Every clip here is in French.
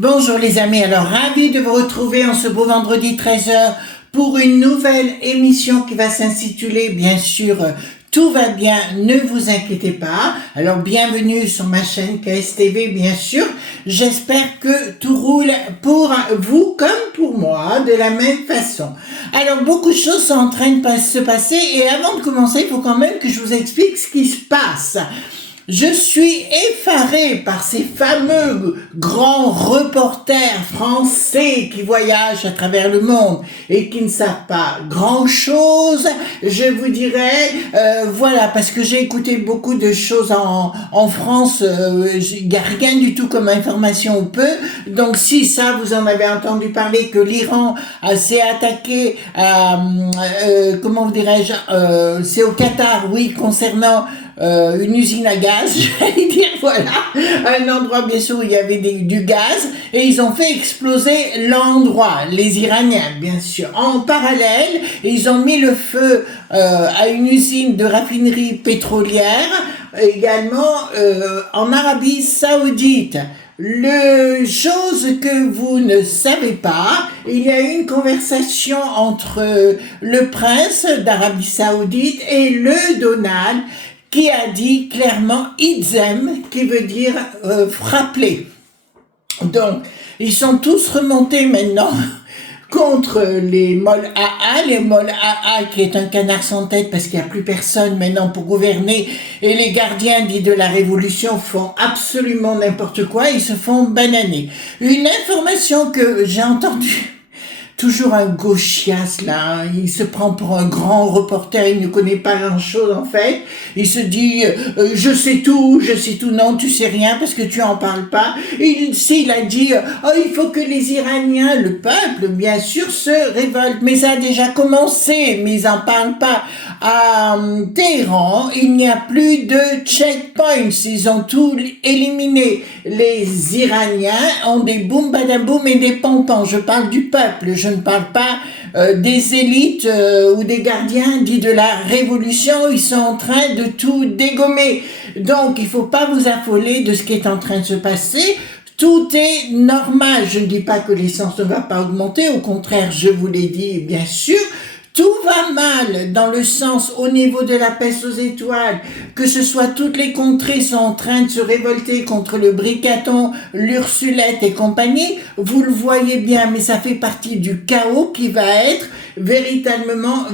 Bonjour les amis, alors ravi de vous retrouver en ce beau vendredi 13h pour une nouvelle émission qui va s'intituler bien sûr Tout va bien, ne vous inquiétez pas. Alors bienvenue sur ma chaîne KSTV bien sûr. J'espère que tout roule pour vous comme pour moi de la même façon. Alors beaucoup de choses sont en train de se passer et avant de commencer, il faut quand même que je vous explique ce qui se passe. Je suis effaré par ces fameux grands reporters français qui voyagent à travers le monde et qui ne savent pas grand-chose, je vous dirais, voilà, parce que j'ai écouté beaucoup de choses en France, il n'y a rien du tout comme information ou peu, donc si ça, vous en avez entendu parler que l'Iran s'est attaqué à, comment dirais-je, c'est au Qatar, oui, concernant une usine à gaz, j'allais dire, voilà, un endroit bien sûr où il y avait du gaz, et ils ont fait exploser l'endroit, les Iraniens bien sûr, en parallèle, et ils ont mis le feu à une usine de raffinerie pétrolière, également en Arabie Saoudite. Chose que vous ne savez pas, il y a eu une conversation entre le prince d'Arabie Saoudite et le Donald, qui a dit clairement idem, qui veut dire frapper. Donc, ils sont tous remontés maintenant contre les molles AA, les molles AA qui est un canard sans tête parce qu'il n'y a plus personne maintenant pour gouverner et les gardiens dits de la révolution font absolument n'importe quoi, ils se font bananer. Une information que j'ai entendue, toujours un gauchias là, il se prend pour un grand reporter, il ne connaît pas grand-chose en fait, il se dit je sais tout, non tu sais rien parce que tu en parles pas, il a dit il faut que les Iraniens, le peuple bien sûr se révolte, mais ça a déjà commencé, mais ils en parlent pas. À Téhéran, il n'y a plus de checkpoints, ils ont tout éliminé. Les Iraniens ont des boum badaboum et des pompons, je parle du peuple, je ne parle pas des élites ou des gardiens dits de la révolution, ils sont en train de tout dégommer. Donc il ne faut pas vous affoler de ce qui est en train de se passer. Tout est normal, je ne dis pas que l'essence ne va pas augmenter, au contraire, je vous l'ai dit bien sûr. Tout va mal dans le sens au niveau de la peste aux étoiles, que ce soit toutes les contrées sont en train de se révolter contre le Bricaton, l'Ursulette et compagnie, vous le voyez bien, mais ça fait partie du chaos qui va être véritablement,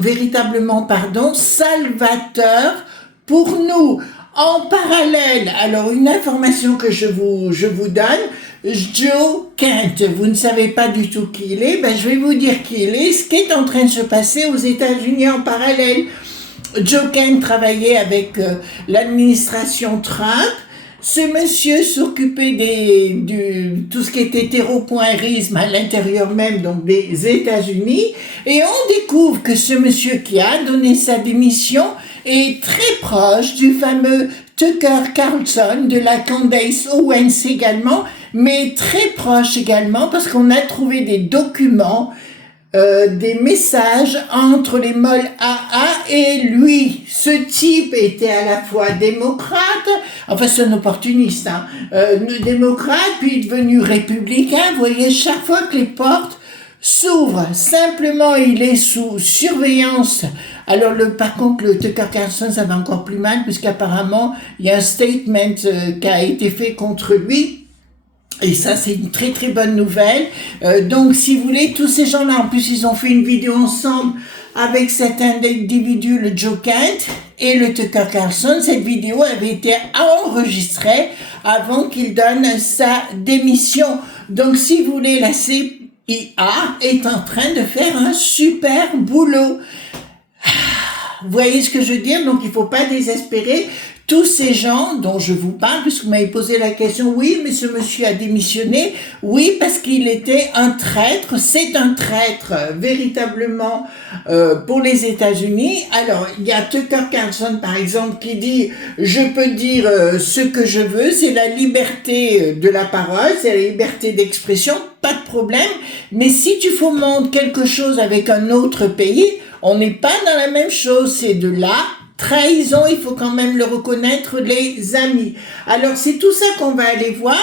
salvateur pour nous. En parallèle, alors une information que je vous donne, Joe Kent, vous ne savez pas du tout qui il est, je vais vous dire qui il est, ce qui est en train de se passer aux États-Unis en parallèle. Joe Kent travaillait avec l'administration Trump. Ce monsieur s'occupait de tout ce qui était terrorisme à l'intérieur même donc des États-Unis, et on découvre que ce monsieur qui a donné sa démission est très proche du fameux Tucker Carlson, de la Candace Owens également, mais très proche également parce qu'on a trouvé des documents, des messages entre les molles AA et lui. Ce type était à la fois démocrate, enfin c'est un opportuniste, démocrate, puis devenu républicain. Vous voyez, chaque fois que les portes s'ouvrent, simplement il est sous surveillance. Alors par contre le Tucker Carlson ça va encore plus mal puisqu'apparemment il y a un statement qui a été fait contre lui. Et ça, c'est une très très bonne nouvelle. Donc, si vous voulez, tous ces gens-là, en plus, ils ont fait une vidéo ensemble avec cet individu, le Joe Kent et le Tucker Carlson. Cette vidéo avait été enregistrée avant qu'il donne sa démission. Donc, si vous voulez, la CIA est en train de faire un super boulot. Vous voyez ce que je veux dire? Donc, il ne faut pas désespérer. Tous ces gens dont je vous parle, puisque vous m'avez posé la question, oui, mais ce monsieur a démissionné, oui, parce qu'il était un traître, c'est un traître, véritablement, pour les États-Unis. Alors, il y a Tucker Carlson, par exemple, qui dit, je peux dire ce que je veux, c'est la liberté de la parole, c'est la liberté d'expression, pas de problème, mais si tu fomentes quelque chose avec un autre pays, on n'est pas dans la même chose, c'est de là trahison, il faut quand même le reconnaître, les amis. Alors c'est tout ça qu'on va aller voir.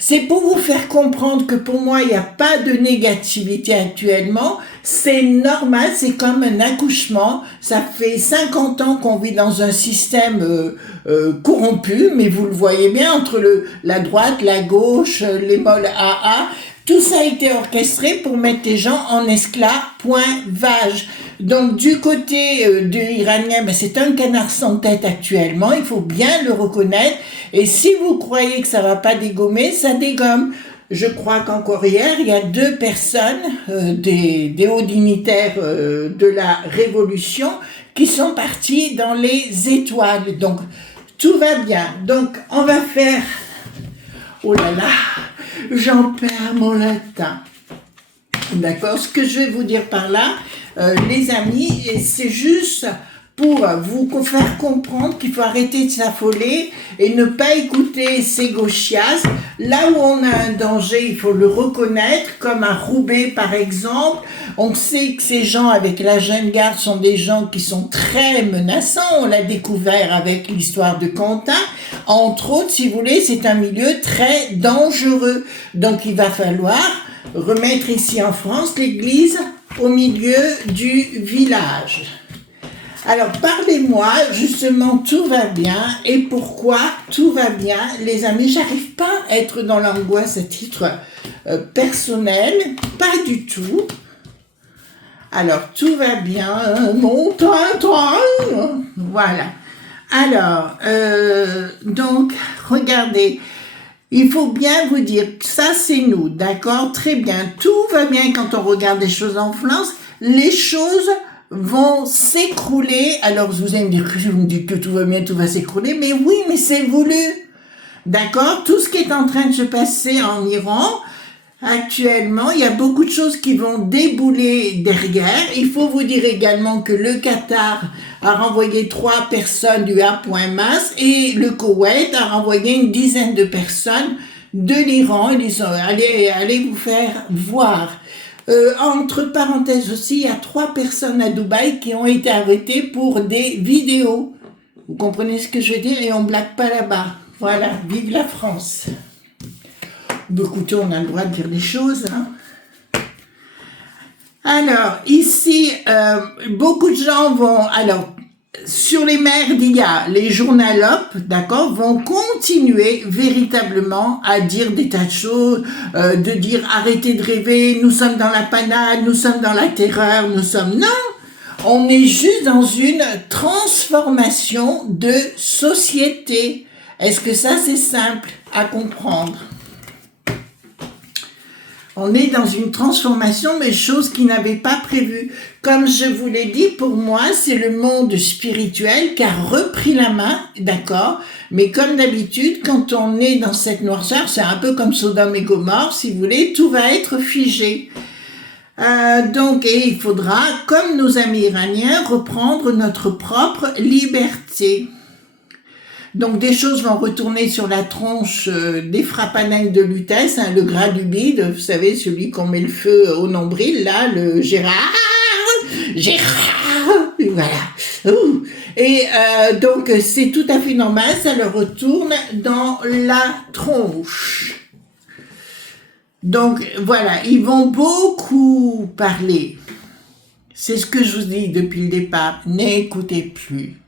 C'est pour vous faire comprendre que pour moi, il n'y a pas de négativité actuellement. C'est normal, c'est comme un accouchement. Ça fait 50 ans qu'on vit dans un système corrompu, mais vous le voyez bien, entre la droite, la gauche, les molles AA, tout ça a été orchestré pour mettre les gens en esclavage. Donc du côté de l'Iranien, ben, c'est un canard sans tête actuellement, il faut bien le reconnaître. Et si vous croyez que ça va pas dégommer, ça dégomme. Je crois qu'encore hier, il y a 2 personnes, des hauts dignitaires de la Révolution, qui sont partis dans les étoiles. Donc tout va bien. Donc on va faire... Oh là là, j'en perds mon latin. D'accord, ce que je vais vous dire par là, les amis, c'est juste pour vous faire comprendre qu'il faut arrêter de s'affoler et ne pas écouter ces gauchias. Là où on a un danger, il faut le reconnaître, comme à Roubaix par exemple. On sait que ces gens avec la jeune garde sont des gens qui sont très menaçants. On l'a découvert avec l'histoire de Quentin. Entre autres, si vous voulez, c'est un milieu très dangereux. Donc il va falloir remettre ici en France l'église au milieu du village. Alors parlez-moi, justement, tout va bien et pourquoi tout va bien, les amis. J'arrive pas à être dans l'angoisse à titre personnel, pas du tout. Alors tout va bien, mon train, voilà. Alors, donc, regardez. Il faut bien vous dire que ça, c'est nous, d'accord? Très bien. Tout va bien quand on regarde les choses en France. Les choses vont s'écrouler. Alors, vous allez me dire, je me dis que tout va bien, tout va s'écrouler. Mais oui, mais c'est voulu. D'accord? Tout ce qui est en train de se passer en Iran, actuellement, il y a beaucoup de choses qui vont débouler derrière. Il faut vous dire également que le Qatar a renvoyé 3 personnes du A.Mas et le Koweït a renvoyé une dizaine de personnes de l'Iran. Ils disent, allez vous faire voir. Entre parenthèses aussi, il y a 3 personnes à Dubaï qui ont été arrêtées pour des vidéos. Vous comprenez ce que je veux dire? Et on blague pas là-bas. Voilà, vive la France. Écoutez, on a le droit de dire des choses. Hein. Alors, ici, beaucoup de gens vont... Alors, sur les merdias, les journalopes, d'accord, vont continuer véritablement à dire des tas de choses, de dire arrêtez de rêver, nous sommes dans la panade, nous sommes dans la terreur, nous sommes... Non, on est juste dans une transformation de société. Est-ce que ça, c'est simple à comprendre? On est dans une transformation, mais chose qui n'avait pas prévu. Comme je vous l'ai dit, pour moi, c'est le monde spirituel qui a repris la main, d'accord? Mais comme d'habitude, quand on est dans cette noirceur, c'est un peu comme Sodome et Gomorrhe, si vous voulez, tout va être figé. Donc, et il faudra, comme nos amis iraniens, reprendre notre propre liberté. Donc des choses vont retourner sur la tronche des frappanègres de Lutèce, hein, le gras du bide, vous savez, celui qu'on met le feu au nombril, là, le Gérard, voilà. Et donc c'est tout à fait normal, ça leur retourne dans la tronche. Donc voilà, ils vont beaucoup parler. C'est ce que je vous dis depuis le départ, n'écoutez plus.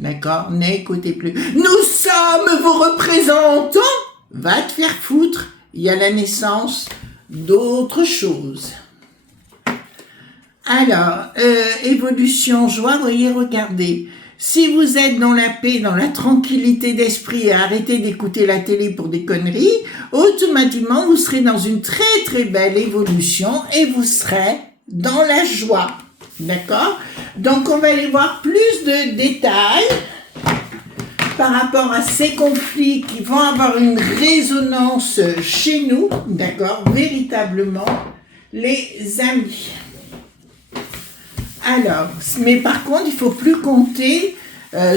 D'accord? N'écoutez plus. Nous sommes vos représentants! Va te faire foutre. Il y a la naissance d'autres choses. Alors, évolution, joie, voyez, regardez. Si vous êtes dans la paix, dans la tranquillité d'esprit et arrêtez d'écouter la télé pour des conneries, automatiquement, vous serez dans une très très belle évolution et vous serez dans la joie. D'accord? Donc, on va aller voir plus de détails par rapport à ces conflits qui vont avoir une résonance chez nous, d'accord? Véritablement, les amis. Alors, mais par contre, il ne faut plus compter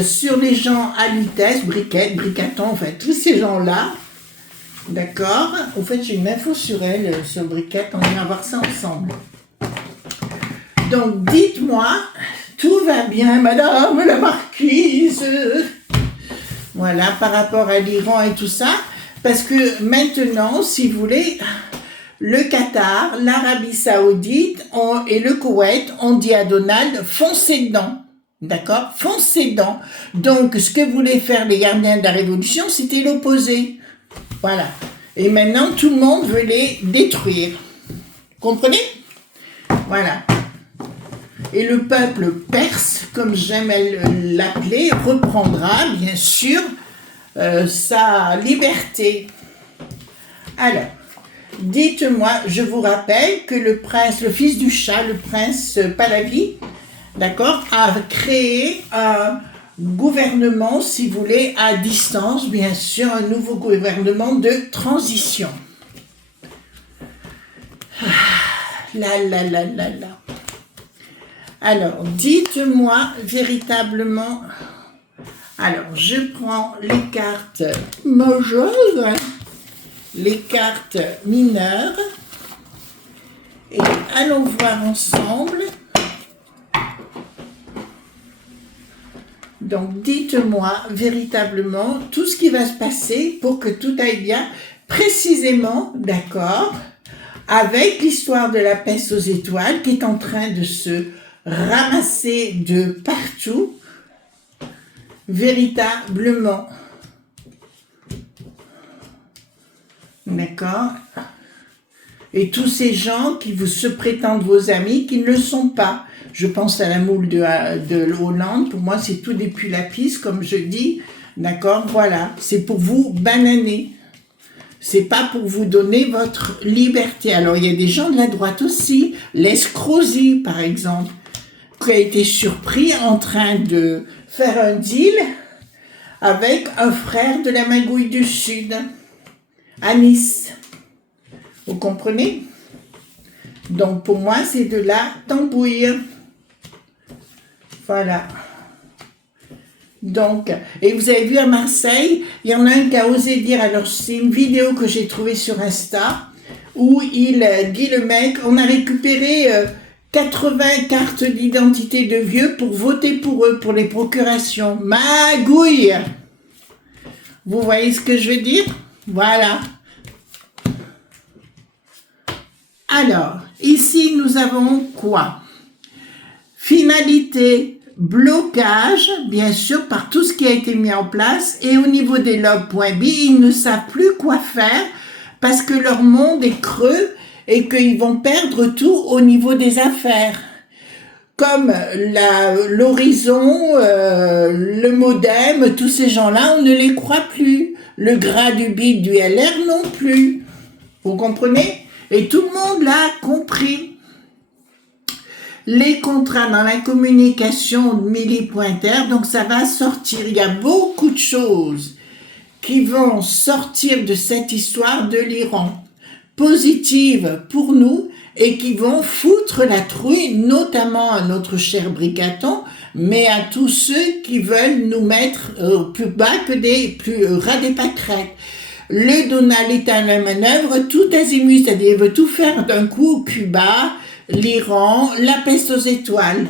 sur les gens à Lutèce, Briquette, Bricaton, enfin, tous ces gens-là, d'accord? En fait, j'ai une info sur elle, sur Briquette, on va voir ça ensemble. Donc, dites-moi, tout va bien, madame la marquise. Voilà, par rapport à l'Iran et tout ça. Parce que maintenant, si vous voulez, le Qatar, l'Arabie Saoudite et le Koweït ont dit à Donald, foncez dedans. D'accord? Foncez dedans. Donc, ce que voulaient faire les gardiens de la Révolution, c'était l'opposé. Voilà. Et maintenant, tout le monde veut les détruire. Comprenez? Voilà. Et le peuple perse, comme j'aime l'appeler, reprendra, bien sûr, sa liberté. Alors, dites-moi, je vous rappelle que le prince, le fils du chat, le prince Pahlavi, d'accord, a créé un gouvernement, si vous voulez, à distance, bien sûr, un nouveau gouvernement de transition. Là. Alors, dites-moi véritablement... Alors, je prends les cartes majeures, les cartes mineures, et allons voir ensemble. Donc, dites-moi véritablement tout ce qui va se passer pour que tout aille bien, précisément, d'accord, avec l'histoire de la peste aux étoiles qui est en train de se ramasser de partout, véritablement. D'accord? Et tous ces gens qui se prétendent vos amis, qui ne le sont pas. Je pense à la moule de Hollande, pour moi c'est tout des puits-lapis, comme je dis. D'accord? Voilà, c'est pour vous bananer. C'est pas pour vous donner votre liberté. Alors il y a des gens de la droite aussi, l'Escrozi par exemple, qui a été surpris en train de faire un deal avec un frère de la Magouille du Sud, à Nice. Vous comprenez? Donc pour moi, c'est de la tambouille. Voilà. Donc, et vous avez vu à Marseille, il y en a un qui a osé dire, alors c'est une vidéo que j'ai trouvée sur Insta, où il dit le mec, on a récupéré 80 cartes d'identité de vieux pour voter pour eux, pour les procurations. Magouille! Vous voyez ce que je veux dire? Voilà. Alors, ici, nous avons quoi? Finalité, blocage, bien sûr, par tout ce qui a été mis en place. Et au niveau des lobes.b, ils ne savent plus quoi faire parce que leur monde est creux et qu'ils vont perdre tout au niveau des affaires. Comme l'Horizon, le Modem, tous ces gens-là, on ne les croit plus. Le gras du bide du LR non plus. Vous comprenez? Et tout le monde l'a compris. Les contrats dans la communication de Milly Pointer, donc ça va sortir. Il y a beaucoup de choses qui vont sortir de cette histoire de l'Iran, positives pour nous, et qui vont foutre la trouille, notamment à notre cher Bricaton, mais à tous ceux qui veulent nous mettre plus bas que plus ras des pâquerettes. Le Donald est à la manœuvre tout azimut, c'est-à-dire il veut tout faire d'un coup, Cuba, l'Iran, la peste aux étoiles.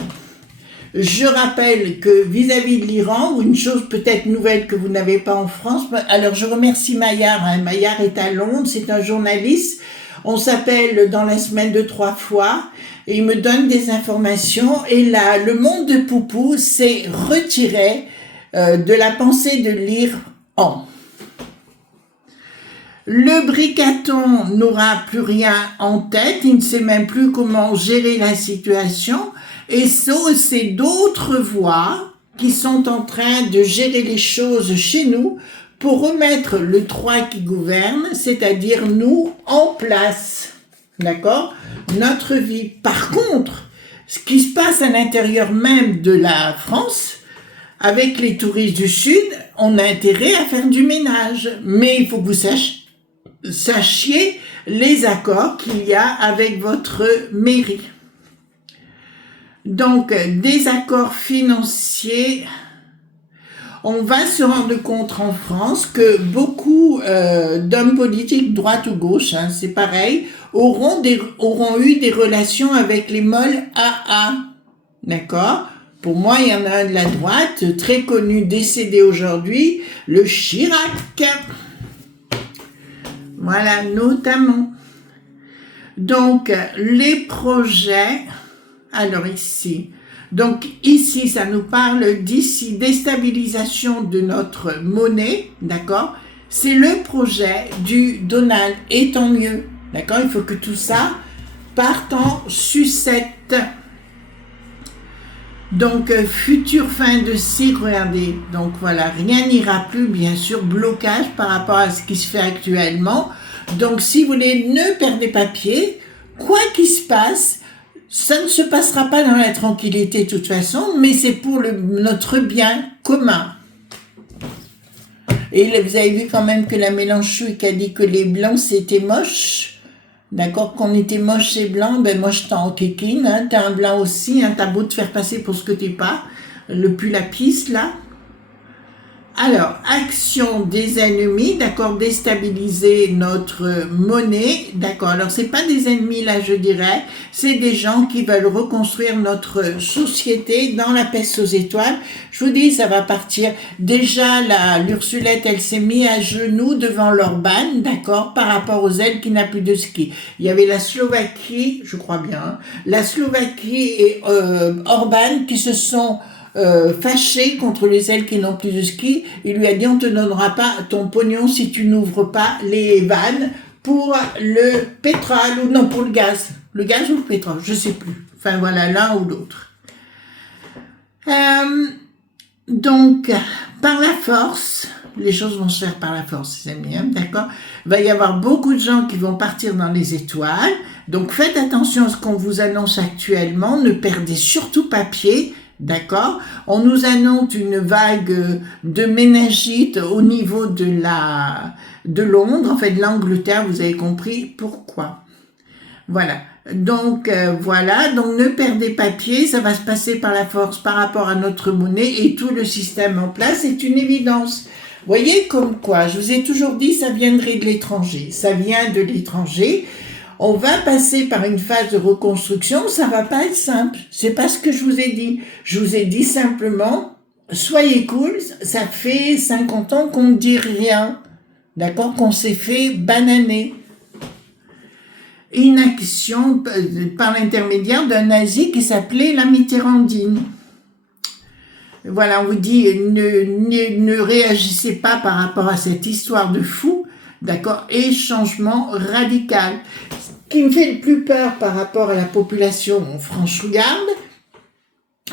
Je rappelle que vis-à-vis de l'Iran, ou une chose peut-être nouvelle que vous n'avez pas en France, alors je remercie Maillard, Maillard est à Londres, c'est un journaliste, on s'appelle dans la semaine de 3 fois, et il me donne des informations, et là, le monde de Poupou s'est retiré de la pensée de l'Iran. Le Bricaton n'aura plus rien en tête, il ne sait même plus comment gérer la situation, et c'est d'autres voix qui sont en train de gérer les choses chez nous pour remettre le 3 qui gouverne, c'est-à-dire nous, en place. D'accord? Notre vie. Par contre, ce qui se passe à l'intérieur même de la France, avec les touristes du Sud, on a intérêt à faire du ménage. Mais il faut que vous sachiez les accords qu'il y a avec votre mairie. Donc, des accords financiers, on va se rendre compte en France que beaucoup d'hommes politiques, droite ou gauche, c'est pareil, auront eu des relations avec les molles AA, d'accord? Pour moi, il y en a un de la droite, très connu, décédé aujourd'hui, le Chirac. Voilà, notamment. Donc, les projets, alors ici, ça nous parle d'ici, déstabilisation de notre monnaie, d'accord? C'est le projet du Donald, et tant mieux, d'accord? Il faut que tout ça parte en sucette. Donc, future fin de cycle, regardez, donc voilà, rien n'ira plus, bien sûr, blocage par rapport à ce qui se fait actuellement. Donc, si vous voulez, ne perdez pas pied, quoi qu'il se passe, ça ne se passera pas dans la tranquillité de toute façon, mais c'est pour notre bien commun. Et vous avez vu quand même que la Mélenchon qui a dit que les blancs c'était moche. D'accord, qu'on était moche et blanc, ben moi je t'en kékine, hein, t'es un blanc aussi, hein, t'as beau te faire passer pour ce que t'es pas, le pull à pisse là. Alors, action des ennemis, d'accord, déstabiliser notre monnaie, d'accord, alors c'est pas des ennemis là je dirais, c'est des gens qui veulent reconstruire notre société dans la peste aux étoiles. Je vous dis, ça va partir. Déjà, l'Ursulette, elle s'est mise à genoux devant l'Orban, d'accord, par rapport aux ailes qui n'a plus de ski. Il y avait la Slovaquie, je crois bien, hein, la Slovaquie et Orban qui se sont fâché contre les ailes qui n'ont plus de ski. Il lui a dit, on te donnera pas ton pognon si tu n'ouvres pas les vannes pour le pétrole, ou non, pour le gaz ou le pétrole, je sais plus, enfin voilà, l'un ou l'autre. Donc, par la force, les choses vont se faire par la force, les amis, hein, d'accord? Il va y avoir beaucoup de gens qui vont partir dans les étoiles, donc faites attention à ce qu'on vous annonce actuellement, ne perdez surtout pas pied. D'accord? On nous annonce une vague de méningite au niveau de Londres, en fait de l'Angleterre, vous avez compris pourquoi. Voilà. Donc, voilà. Donc, ne perdez pas pied, ça va se passer par la force par rapport à notre monnaie et tout le système en place, c'est une évidence. Vous voyez comme quoi, je vous ai toujours dit, ça viendrait de l'étranger. Ça vient de l'étranger. On va passer par une phase de reconstruction, ça va pas être simple. C'est pas ce que je vous ai dit. Je vous ai dit simplement, soyez cool, ça fait 50 ans qu'on ne dit rien. D'accord? Qu'on s'est fait bananer. Une action par l'intermédiaire d'un nazi qui s'appelait la Mitterrandine. Voilà, on vous dit, ne réagissez pas par rapport à cette histoire de fou. D'accord? Et changement radical. Ce qui me fait le plus peur par rapport à la population franchouillarde,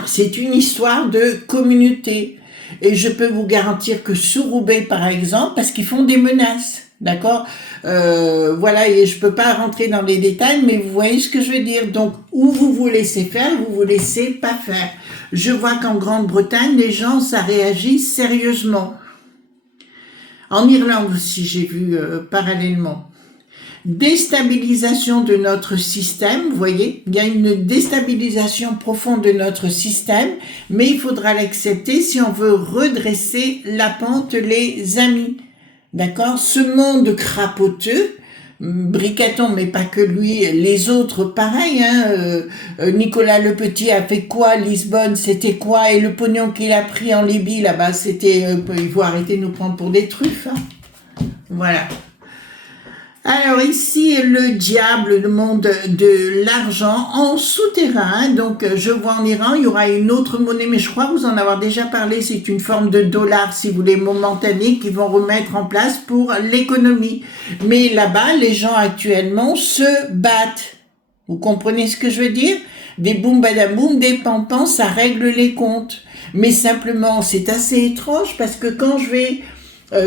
c'est une histoire de communauté. Et je peux vous garantir que sur Roubaix, par exemple, parce qu'ils font des menaces, d'accord, voilà, et je peux pas rentrer dans les détails, mais vous voyez ce que je veux dire. Donc, ou vous vous laissez faire, ou vous laissez pas faire. Je vois qu'en Grande-Bretagne, les gens, ça réagit sérieusement. En Irlande aussi, j'ai vu parallèlement. Déstabilisation de notre système, vous voyez, il y a une déstabilisation profonde de notre système, mais il faudra l'accepter si on veut redresser la pente, les amis. D'accord? Ce monde crapoteux, Bricaton, mais pas que lui, les autres pareil, hein, Nicolas le Petit a fait quoi, Lisbonne, c'était quoi, et le pognon qu'il a pris en Libye, là-bas, c'était, il faut arrêter de nous prendre pour des truffes, hein. Voilà. Alors ici, le diable, le monde de l'argent en souterrain. Donc je vois en Iran, il y aura une autre monnaie, mais je crois vous en avoir déjà parlé, c'est une forme de dollar, si vous voulez, momentané, qu'ils vont remettre en place pour l'économie. Mais là-bas, les gens actuellement se battent. Vous comprenez ce que je veux dire? Des boum badaboum, des pampans, ça règle les comptes. Mais simplement, c'est assez étrange parce que quand je vais...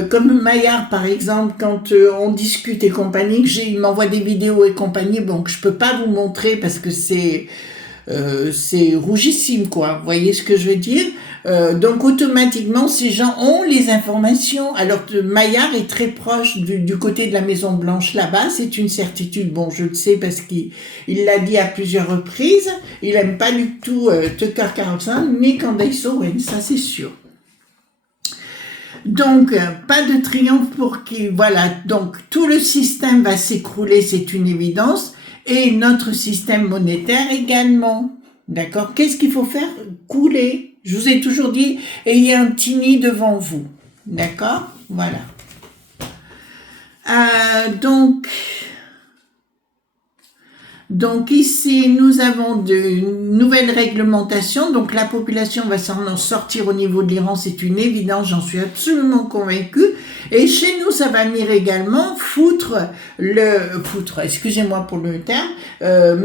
comme Maillard par exemple, quand on discute et compagnie, il m'envoie des vidéos et compagnie, bon, que je peux pas vous montrer parce que c'est rougissime, quoi. Vous voyez ce que je veux dire? Donc automatiquement, ces gens ont les informations. Alors que Maillard est très proche du côté de la Maison Blanche là-bas, c'est une certitude. Bon, je le sais parce qu'il l'a dit à plusieurs reprises. Il aime pas du tout Tucker Carlson ni Candace Owens, ça c'est sûr. Donc, pas de triomphe pour qui, voilà, donc tout le système va s'écrouler, c'est une évidence, et notre système monétaire également. D'accord? Qu'est-ce qu'il faut faire? Couler. Je vous ai toujours dit, ayez un petit nid devant vous. D'accord? Voilà. Donc, ici, nous avons de nouvelles réglementations. Donc la population va s'en sortir au niveau de l'Iran, c'est une évidence, j'en suis absolument convaincue. Et chez nous, ça va venir également excusez-moi pour le terme,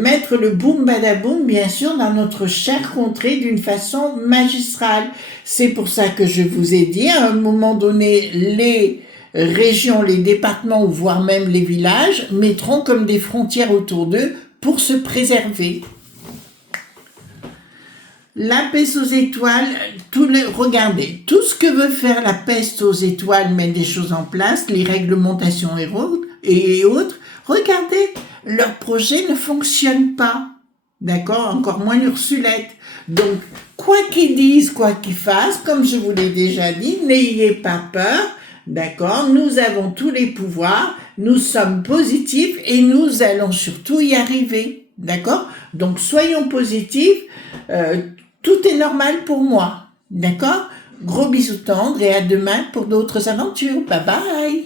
mettre le boum badaboum, bien sûr, dans notre chère contrée d'une façon magistrale. C'est pour ça que je vous ai dit, à un moment donné, les régions, les départements, ou voire même les villages, mettront comme des frontières autour d'eux pour se préserver. La peste aux étoiles, regardez, tout ce que veut faire la peste aux étoiles, mettre des choses en place, les réglementations et autres, regardez, leur projet ne fonctionne pas. D'accord? Encore moins l'Ursulette. Donc, quoi qu'ils disent, quoi qu'ils fassent, comme je vous l'ai déjà dit, n'ayez pas peur. D'accord? Nous avons tous les pouvoirs, nous sommes positifs et nous allons surtout y arriver. D'accord? Donc, soyons positifs. Tout est normal pour moi. D'accord? Gros bisous tendres et à demain pour d'autres aventures. Bye bye!